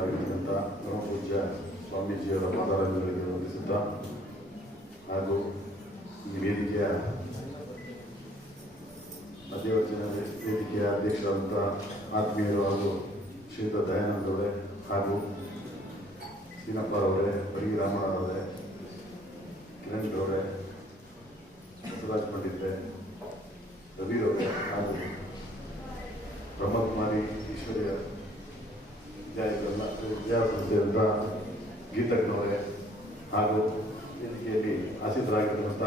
ಶ್ರೀಮಂತರಾಗಿರ್ತಕ್ಕಂಥ ಪರಮಪೂಜ್ಯ ಸ್ವಾಮೀಜಿಯವರ ಪಾದಾರಂಜಲಿಗೆ ವಂದಿಸುತ್ತಾ ಹಾಗೂ ಈ ವೇದಿಕೆಯ ಮಧ್ಯವರ್ತಿನ ವೇದಿಕೆಯ ಅಧ್ಯಕ್ಷರಾದಂಥ ಆತ್ಮೀಯರು ಹಾಗೂ ಶ್ರೀಯುತ ದಯಾನಂದ ಅವರೇ ಹಾಗೂ ಸೀನಪ್ಪ ಅವರೇ, ಬರಿ ರಾಮಣ್ಣವರೇ, ಕಿರಣ್ ಅವರೇ, ಬಸವರಾಜ್ ಪಂಡಿತ್ರೆ, ರವಿರವರೇ ಹಾಗೂ ಬ್ರಹ್ಮಕುಮಾರಿ ಈಶ್ವರ್ಯ ವಿದ್ಯಾಸಂಸ್ಥೆಯಿಂದ ಗೀತಜ್ಞವರೇ ಹಾಗೂ ವೇದಿಕೆಯಲ್ಲಿ ಆಸೀನರಾಗಿರ್ತಕ್ಕಂಥ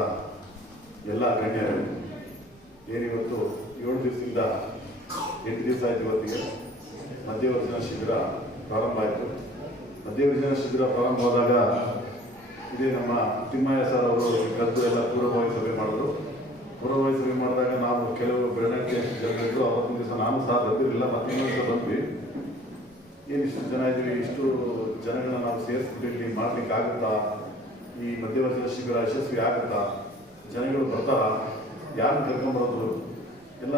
ಎಲ್ಲ ಗಣ್ಯರು, ಏನಿವತ್ತು 7 ದಿವಸದಿಂದ 8 ದಿವಸ ಆಯ್ತು. ಇವತ್ತಿಗೆ ಮಧ್ಯವರ್ಜನ ಶಿಬಿರ ಪ್ರಾರಂಭ ಆಯಿತು. ಮಧ್ಯವರ್ಜನ ಶಿಬಿರ ಪ್ರಾರಂಭವಾದಾಗ ಇದೇ ನಮ್ಮ ತಿಮ್ಮಯ್ಯ ಸರ್ ಅವರು ಕರೆದು ಎಲ್ಲ ಪೂರ್ವಭಾವಿ ಸಭೆ ಮಾಡಿದ್ರು. ಪೂರ್ವಭಾವಿ ಸಭೆ ಮಾಡಿದಾಗ ನಾವು ಕೆಲವು ಬೆಳವಣಿಗೆ ಜನರಿದ್ದು ಅವತ್ತಿನ ದಿವಸ ನಾನು ಸಹ ಬಂದಿರಲಿಲ್ಲ. ಮತ್ತೆ ಇನ್ನೊಂದು ದಿವಸ ಬಂದ್ವಿ. ಏನಿಷ್ಟು ಜನ ಇದ್ದೀವಿ, ಇಷ್ಟು ಜನಗಳನ್ನ ನಾವು ಸೇರಿಸ್ಬಿಟ್ಟು ಇಲ್ಲಿ ಮಾಡ್ಲಿಕ್ಕಾಗುತ್ತಾ, ಈ ಮಧ್ಯವರ್ಜನ ಶಿಬಿರ ಯಶಸ್ವಿ ಆಗುತ್ತಾ, ಜನಗಳು ಬರ್ತಾರ, ಯಾರನ್ನು ಕರ್ಕೊಂಡ್ಬರೋದು, ಎಲ್ಲ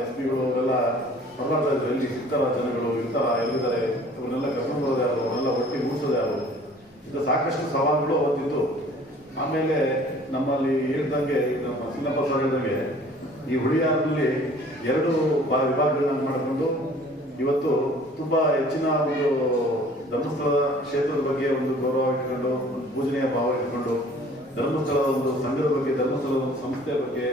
ಎಸ್ ಪಿಗಳು ಅವರೆಲ್ಲ ಹೊರಡ್ತಾ ಇದ್ರು, ಎಲ್ಲಿ ಸಿಗ್ತಾರ ಜನಗಳು, ಇರ್ತಾರ, ಎಲ್ಲಿದ್ದಾರೆ, ಇವನ್ನೆಲ್ಲ ಕರ್ಕೊಂಡ್ಬರೋದು ಯಾರು, ಅವನ್ನೆಲ್ಲ ಒಟ್ಟಿಗೆ ಮೂಡಿಸೋದು ಯಾರು, ಇದು ಸಾಕಷ್ಟು ಸವಾಲುಗಳು ಅವತ್ತಿತ್ತು. ಆಮೇಲೆ ನಮ್ಮಲ್ಲಿ ಹೇಳ್ದಂಗೆ, ನಮ್ಮ ಸಿನ್ನಪ್ಪ ಸರ್ ಹೇಳ್ದಂಗೆ, ಈ ಹುಳಿಯಾರಲ್ಲಿ 2 ವಿಭಾಗಗಳನ್ನ ಮಾಡಿಕೊಂಡು ಇವತ್ತು ತುಂಬ ಹೆಚ್ಚಿನ ಒಂದು ಧರ್ಮಸ್ಥಳದ ಕ್ಷೇತ್ರದ ಬಗ್ಗೆ ಒಂದು ಗೌರವ ಇಟ್ಕೊಂಡು, ಪೂಜನೆಯ ಭಾವ ಇಟ್ಕೊಂಡು, ಧರ್ಮಸ್ಥಳದ ಒಂದು ಸಂಘದ ಬಗ್ಗೆ, ಧರ್ಮಸ್ಥಳದ ಒಂದು ಸಂಸ್ಥೆಯ ಬಗ್ಗೆ,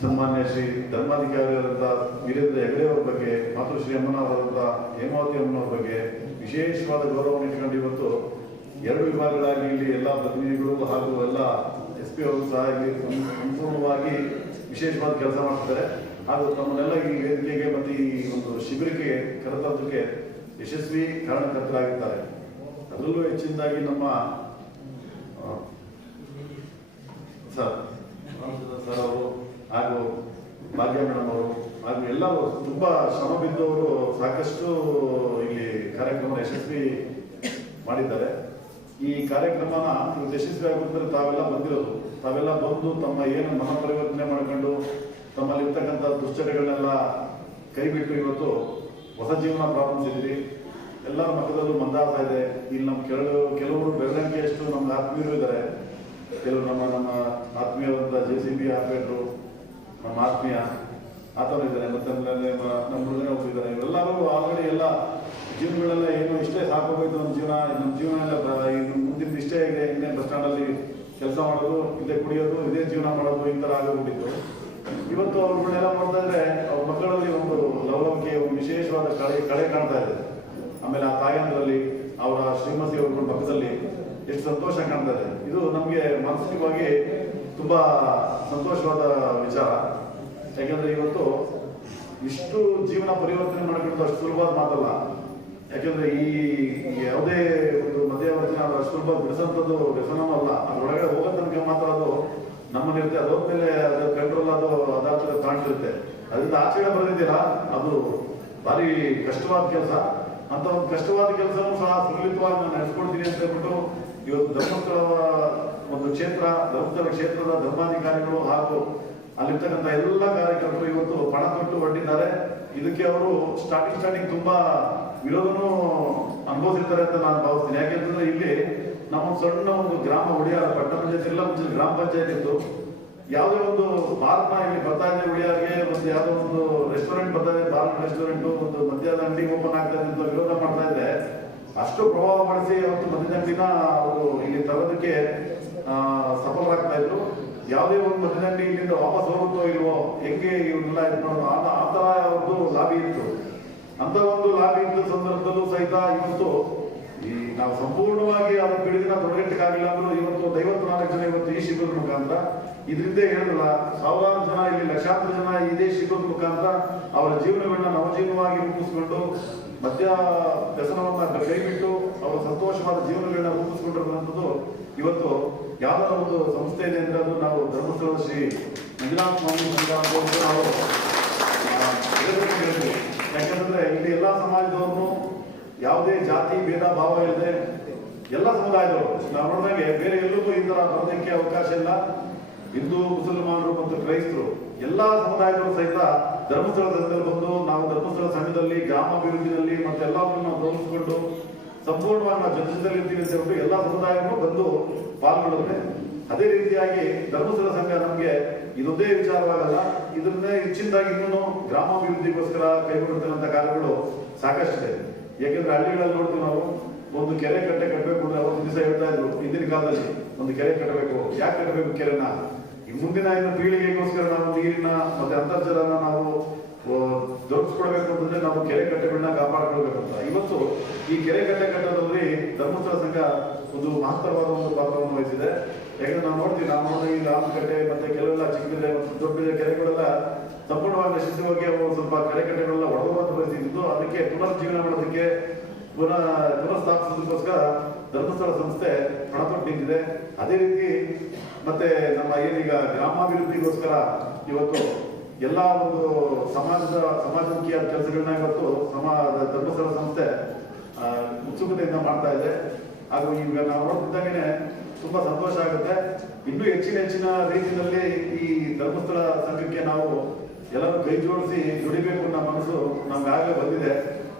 ಸನ್ಮಾನ್ಯ ಶ್ರೀ ಧರ್ಮಾಧಿಕಾರಿಯಾದಂಥ ವೀರೇಂದ್ರ ಹೆಗಡೆ ಅವರ ಬಗ್ಗೆ, ಮಾತೃಶ್ರೀ ಅಮ್ಮನವರಾದಂಥ ಹೇಮಾವತಿ ಅಮ್ಮನವ್ರ ಬಗ್ಗೆ ವಿಶೇಷವಾದ ಗೌರವವನ್ನು ಇಟ್ಕೊಂಡು ಇವತ್ತು 2 ವಿಭಾಗಗಳಾಗಿ ಇಲ್ಲಿ ಎಲ್ಲ ಪ್ರತಿನಿಧಿಗಳು ಹಾಗೂ ಎಲ್ಲ ಎಸ್ ಪಿ ಅವರು ಸಹ ಇಲ್ಲಿ ಸಂಪೂರ್ಣವಾಗಿ ವಿಶೇಷವಾದ ಕೆಲಸ ಮಾಡ್ತಾರೆ. ಹಾಗೂ ತಮ್ಮನ್ನೆಲ್ಲ ಈ ವೇದಿಕೆಗೆ ಮತ್ತು ಈ ಒಂದು ಶಿಬಿರಕ್ಕೆ ಕರೆತರೋದಕ್ಕೆ ಯಶಸ್ವಿ ಕಾರಣಕರ್ತರಾಗಿದ್ದಾರೆ. ಅದರಲ್ಲೂ ಹೆಚ್ಚಿನದಾಗಿ ನಮ್ಮ ಸರ್ ಅವರು ಹಾಗೂ ಭಾಗ್ಯ ಮೇಡಮ್ ಅವರು ಹಾಗೂ ಎಲ್ಲರೂ ತುಂಬ ಶ್ರಮ ಬಿದ್ದವರು ಸಾಕಷ್ಟು ಇಲ್ಲಿ ಕಾರ್ಯಕ್ರಮ ಯಶಸ್ವಿ ಮಾಡಿದ್ದಾರೆ. ಈ ಕಾರ್ಯಕ್ರಮನ ಯಶಸ್ವಿ ಆಗುವುದರಲ್ಲಿ ತಾವೆಲ್ಲ ಬಂದಿರೋದು, ತಾವೆಲ್ಲ ಬಂದು ತಮ್ಮ ಏನು ಮನ ಪರಿವರ್ತನೆ ಮಾಡ್ಕೊಂಡು ತಮ್ಮಲ್ಲಿರ್ತಕ್ಕಂಥ ದುಶ್ಚಟಗಳನ್ನೆಲ್ಲ ಕೈ ಬಿಟ್ಟು ಇವತ್ತು ಹೊಸ ಜೀವನ ಪ್ರಾರಂಭಿಸಿದ್ರಿ. ಎಲ್ಲರ ಮಕ್ಕಳಲ್ಲೂ ಮಂದಾಸ ಇದೆ. ಇಲ್ಲಿ ನಮ್ಮ ಕೆಲವರು ಬೆರಳಿಕೆಯಷ್ಟು ನಮ್ಮ ಆತ್ಮೀಯರು ಇದ್ದಾರೆ. ಕೆಲವರು ನಮ್ಮ ಆತ್ಮೀಯರಾದಂಥ JCB ಆಪರೇಟರು, ನಮ್ಮ ಆತ್ಮೀಯ ಆತವರು ಇದ್ದಾರೆ, ಮತ್ತೆ ನಮ್ಮ ಹುಡುಗನೇ ಹೋಗಿದ್ದಾರೆ. ಇವರೆಲ್ಲರೂ ಆಲ್ರೆಡಿ ಎಲ್ಲ ಜೀವನಗಳೆಲ್ಲ ಏನು ಇಷ್ಟೇ ಸಾಕೋಗೋಯ್ತು, ನಮ್ಮ ಜೀವನ ಎಲ್ಲ ಮುಂದಿನ ಇಷ್ಟೇ ಇದೆ. ಇನ್ನೇ ಬಸ್ ಸ್ಟ್ಯಾಂಡಲ್ಲಿ ಕೆಲಸ ಮಾಡೋದು, ಇದೇ ಕುಡಿಯೋದು, ಇದೇ ಜೀವನ ಮಾಡೋದು, ಈ ಥರ ಆಗೋಗ್ಬಿಟ್ಟಿತ್ತು. ಇವತ್ತು ಅವ್ರುಗಳನ್ನೆಲ್ಲ ನೋಡ್ತಾ ಇದ್ರೆ ಅವ್ರ ಮಕ್ಕಳಲ್ಲಿ ಒಂದು ಲವಲವಿಕೆ, ಒಂದು ವಿಶೇಷವಾದ ಕಳೆ ಕಾಣ್ತಾ ಇದೆ. ಆಮೇಲೆ ಆ ತಾಯಂದ್ರಲ್ಲಿ ಅವರ ಶ್ರೀಮತಿ ಅವ್ರ ಪಕ್ಕದಲ್ಲಿ ಎಷ್ಟು ಸಂತೋಷ ಕಾಣ್ತಾ ಇದೆ. ಇದು ನಮಗೆ ಮಾನಸಿಕವಾಗಿ ತುಂಬಾ ಸಂತೋಷವಾದ ವಿಚಾರ. ಯಾಕೆಂದ್ರೆ ಇವತ್ತು ಇಷ್ಟು ಜೀವನ ಪರಿವರ್ತನೆ ಮಾಡಿಕೊಂಡು ಅಷ್ಟು ಸುಲಭವಾದ ಮಾತಲ್ಲ. ಯಾಕೆಂದ್ರೆ ಈ ಯಾವುದೇ ಒಂದು ಮಧ್ಯವರ್ತಿನ ಅಷ್ಟು ಸುಲಭ ಬಿಡಿಸೋಂಥದ್ದು ವ್ಯಸನವೂ ಅಲ್ಲ. ಅದರೊಳಗಡೆ ಹೋಗೋ ತನಕ ಮಾತ್ರ ಅದು ನಮ್ಮಲ್ಲಿರುತ್ತೆ. ಅದೋದ್ಮೇಲೆ ಅದರ ಕಂಟ್ರೋಲ್ ಅದಾದ ಕಾಣ್ತಿರುತ್ತೆ. ಅದರಿಂದ ಆಚೆಗೆ ಬರೋದಿಲ್ಲ, ಅದು ಭಾರಿ ಕಷ್ಟವಾದ ಕೆಲಸ. ಅಂತ ಒಂದು ಕಷ್ಟವಾದ ಕೆಲಸನೂ ಸಹ ಸುಲಲಿತವಾಗಿ ನಾನು ನಡೆಸ್ಕೊಡ್ತೀನಿ ಅಂತ ಹೇಳ್ಬಿಟ್ಟು ಇವತ್ತು ಧರ್ಮಸ್ಥಳ ಒಂದು ಧರ್ಮಸ್ಥಳ ಕ್ಷೇತ್ರದ ಧರ್ಮಾಧಿಕಾರಿಗಳು ಹಾಗೂ ಅಲ್ಲಿರ್ತಕ್ಕಂಥ ಎಲ್ಲ ಕಾರ್ಯಕರ್ತರು ಇವತ್ತು ಪಣ ತೊಟ್ಟು ಹೊರಟಿದ್ದಾರೆ. ಇದಕ್ಕೆ ಅವರು ಸ್ಟಾರ್ಟಿಂಗ್ ತುಂಬಾ ವಿರೋಧನೂ ಅನುಭವಿಸಿರ್ತಾರೆ ಅಂತ ನಾನು ಭಾವಿಸ್ತೀನಿ. ಯಾಕೆಂತಂದ್ರೆ ಇಲ್ಲಿ ನಮ್ಮ ಸಣ್ಣ ಒಂದು ಗ್ರಾಮ ಉಳಿಯಾರ ಪಟ್ಟಣ ಪಂಚಾಯತ್ ಎಲ್ಲ ಮುಂಚೆ ಗ್ರಾಮ ಪಂಚಾಯತ್ ಇತ್ತು. ಯಾವುದೇ ಒಂದು ಬಾರ್ನ ಇಲ್ಲಿ ಬರ್ತಾ ಇದೆ ಉಳಿಯಾರಿಗೆ, ಒಂದು ಯಾವುದೋ ಒಂದು ರೆಸ್ಟೋರೆಂಟ್ ಬರ್ತಾ ಇದೆ, ಬಾರ್ ರೆಸ್ಟೋರೆಂಟ್, ಒಂದು ಮದ್ಯದ ಅಂಗಡಿ ಓಪನ್ ಆಗ್ತಾ ಇದೆ ಅಂತ ವಿರೋಧ ಮಾಡ್ತಾ ಇದ್ರೆ ಅಷ್ಟು ಪ್ರಭಾವ ಮಾಡಿಸಿ ಅವತ್ತು ಮದ್ಯದ ಅಂಗಡಿನ ಅವರು ಇಲ್ಲಿ ತರೋದಕ್ಕೆ ಸಫಲರಾಗ್ತಾ ಇದ್ರು. ಯಾವುದೇ ಒಂದು ಮದ್ಯದ ಅಂಗಡಿ ಇಲ್ಲಿಂದ ವಾಪಸ್ ಹೋಗುತ್ತೋ ಇಲ್ವೋ, ಹೆಂಗೆ ಇವನ್ನೆಲ್ಲ ಇದು ಮಾಡೋದು ಆ ತರ ಒಂದು ಲಾಬಿ ಇತ್ತು. ಅಂತ ಒಂದು ಲಾಬಿ ಇದ್ದ ಸಂದರ್ಭದಲ್ಲೂ ಸಹಿತ ಇವತ್ತು ಈ ನಾವು ಸಂಪೂರ್ಣವಾಗಿ ಅದನ್ನು ಬಿಡಿದಿನ ತೊಡಗಟ್ಟಕ್ಕಾಗಿಲ್ಲ ಅಂದ್ರೂ ಇವತ್ತು 54 ಜನ ಇವತ್ತು ಈ ಶಿಬಿರದ ಮುಖಾಂತರ ಇದರಿಂದ ಹೇಳಿದ್ರಲ್ಲ, ಸಾವಿರಾರು ಜನ ಇಲ್ಲಿ ಲಕ್ಷಾಂತರ ಜನ ಇದೇ ಶಿಬಿರದ ಮುಖಾಂತರ ಅವರ ಜೀವನಗಳನ್ನ ನವಜೀವನವಾಗಿ ರೂಪಿಸ್ಕೊಂಡು ಮದ್ಯ ವ್ಯಸನವನ್ನ ಕೈಬಿಟ್ಟು ಅವರ ಸಂತೋಷವಾದ ಜೀವನಗಳನ್ನ ರೂಪಿಸ್ಕೊಂಡಿರುವಂಥದ್ದು ಇವತ್ತು ಯಾವ್ದಾರ ಒಂದು ಸಂಸ್ಥೆ ಇದೆ ಅಂದ್ರೆ ಅದು ನಾವು ಧರ್ಮಸ್ಥಳದ ಶ್ರೀ ಮಂಜುನಾಥ ಸ್ವಾಮಿ ನಾವು ಯಾಕಂದ್ರೆ ಇಲ್ಲಿ ಎಲ್ಲಾ ಸಮಾಜದವ್ರನ್ನು ಯಾವುದೇ ಜಾತಿ ಭೇದ ಭಾವ ಇಲ್ಲದೆ ಎಲ್ಲ ಸಮುದಾಯದವರು ನಾವು ನೋಡಿದಾಗೆ ಬೇರೆ ಎಲ್ಲರಿಗೂ ಈ ತರ ಬರೋದಕ್ಕೆ ಅವಕಾಶ ಇಲ್ಲ. ಹಿಂದೂ, ಮುಸಲ್ಮಾನರು ಮತ್ತು ಕ್ರೈಸ್ತರು ಎಲ್ಲಾ ಸಮುದಾಯದವರು ಸಹಿತ ಧರ್ಮಸ್ಥಳ ಸಂಘದಲ್ಲಿ ಬಂದು ನಾವು ಧರ್ಮಸ್ಥಳ ಸಂಘದಲ್ಲಿ ಗ್ರಾಮಾಭಿವೃದ್ಧಿನಲ್ಲಿ ಮತ್ತೆ ಎಲ್ಲವನ್ನು ನಾವು ಗೌರವಿಸಿಕೊಂಡು ಸಂಪೂರ್ಣವಾಗಿ ನಾವು ಜೊತೆಯಲ್ಲಿ ಇರ್ತೀವಿ ಅಂತ ಹೇಳ್ಬಿಟ್ಟು ಎಲ್ಲಾ ಸಮುದಾಯಗಳು ಬಂದು ಪಾಲ್ಗೊಳ್ಳುತ್ತೆ. ಅದೇ ರೀತಿಯಾಗಿ ಧರ್ಮಸ್ಥಳ ಸಂಘ ನಮಗೆ ಇದೊಂದೇ ವಿಚಾರವಾಗಲ್ಲ, ಇದನ್ನೇ ಹೆಚ್ಚಿನದಾಗಿ ಇನ್ನೂ ಗ್ರಾಮಾಭಿವೃದ್ಧಿಗೋಸ್ಕರ ಕೈಗೊಂಡಿರ್ತಕ್ಕಂಥ ಕಾರ್ಯಗಳು ಸಾಕಷ್ಟಿದೆ. ಯಾಕೆಂದ್ರೆ ಹಳ್ಳಿಗಳಲ್ಲಿ ನೋಡ್ತೀವಿ ನಾವು, ಒಂದು ಕೆರೆ ಕಟ್ಟೆ ಕಟ್ಟಬೇಕು ಅಂದ್ರೆ ಒಂದು ದಿವಸ ಹೇಳ್ತಾ ಇದ್ರು ಹಿಂದಿನ ಕಾಲದಲ್ಲಿ ಒಂದು ಕೆರೆ ಕಟ್ಟಬೇಕು. ಯಾಕೆ ಕಟ್ಟಬೇಕು ಕೆರೆನ? ಈ ಮುಂದಿನ ಪೀಳಿಗೆಗೋಸ್ಕರ ನಾವು ನೀರಿನ ಮತ್ತೆ ಅಂತರ್ಜಲನ ನಾವು ದೊರಕಿಸ್ಕೊಡ್ಬೇಕು ಅಂತಂದ್ರೆ ನಾವು ಕೆರೆ ಕಟ್ಟೆಗಳನ್ನ ಕಾಪಾಡ್ಕೊಳ್ಬೇಕಂತ. ಇವತ್ತು ಈ ಕೆರೆ ಕಟ್ಟೆ ಕಟ್ಟೋದ್ರಲ್ಲಿ ಧರ್ಮಸ್ಥಳ ಸಂಘ ಒಂದು ಮಹತ್ತರವಾದ ಒಂದು ಪಾತ್ರವನ್ನು ವಹಿಸಿದೆ. ಯಾಕಂದ್ರೆ ನಾವು ನೋಡ್ತೀವಿ, ನಾವು ಈ ರಾಮಕಟ್ಟೆ ಮತ್ತೆ ಕೆಲವೆಲ್ಲ ಚಿಕ್ಕಬಿದ್ರೆ ಮತ್ತು ದೊಡ್ಡ ಕೆರೆಗಳೆಲ್ಲ ಸಂಪೂರ್ಣವಾಗಿ ನಶಿಸುವಾಗಿ ಅವು ಸ್ವಲ್ಪ ಕೆರೆ ಕಟ್ಟೆಗಳೆಲ್ಲ ಒಡೆದುವಂತ ಪರಿಸ್ಥಿತಿ ಇದ್ದು, ಅದಕ್ಕೆ ಪುನರ್ಜೀವನ ಮಾಡೋದಕ್ಕೆ ಪುನಃಸ್ಥಾಪಿಸೋದಕ್ಕೋಸ್ಕರ ಧರ್ಮಸ್ಥಳ ಸಂಸ್ಥೆ ಪಣತೊಟ್ಟು ನಿಂತಿದೆ. ಅದೇ ರೀತಿ ಮತ್ತೆ ನಮ್ಮ ಏನೀಗ ಗ್ರಾಮಾಭಿವೃದ್ಧಿಗೋಸ್ಕರ ಇವತ್ತು ಎಲ್ಲ ಒಂದು ಸಮಾಜಮುಖಿಯಾದ ಕೆಲಸಗಳನ್ನ ಇವತ್ತು ಧರ್ಮಸ್ಥಳ ಸಂಸ್ಥೆ ಉತ್ಸುಕತೆಯಿಂದ ಮಾಡ್ತಾ ಇದೆ. ಹಾಗೂ ಈಗ ನಾವು ನೋಡ್ತಿದ್ದಾಗೇನೆ ತುಂಬಾ ಸಂತೋಷ ಆಗುತ್ತೆ. ಇನ್ನೂ ಹೆಚ್ಚಿನ ರೀತಿಯಲ್ಲಿ ಈ ಧರ್ಮಸ್ಥಳ ಸಂಘಕ್ಕೆ ನಾವು ಎಲ್ಲರೂ ಕೈ ಜೋಡಿಸಿ ದುಡಿಬೇಕು ಅನ್ನೋ ಮನಸ್ಸು ನಮ್ಗಾಗಲೇ ಬಂದಿದೆ.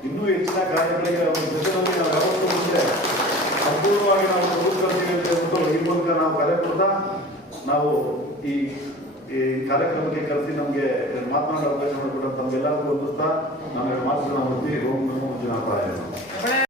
ಇನ್ನೂ ಹೆಚ್ಚಿನ ಕಾರ್ಯಗಳಿಗೆ ಜೊತೆಯಲ್ಲಿ ನಾವು ಯಾವತ್ತೂ ಮುಂದೆ ಸಂಪೂರ್ಣವಾಗಿ ನಾವು ತೊಡಗಿಸ್ಕೊಳ್ತೀವಿ ಅಂತ ಹೇಳ್ಬಿಟ್ಟು ಈ ಮೂಲಕ ನಾವು ಕರೆ ಕೊಡ್ತಾ ನಾವು ಈ ಕಾರ್ಯಕ್ರಮಕ್ಕೆ ಕರೆಸಿ ನಮಗೆ ಮಾತನಾಡೋ ಅವಕಾಶ ಮಾಡಿಕೊಟ್ಟ ತಮ್ಗೆಲ್ಲರಿಗೂ ಹೊಂದಿಸ್ತಾ ನಮ್ಮ ಮಾತುಗಳನ್ನ ಹೊಂದಿ ಓಂ ನಮೋ ಮಂಜುನಾಥಾಯ.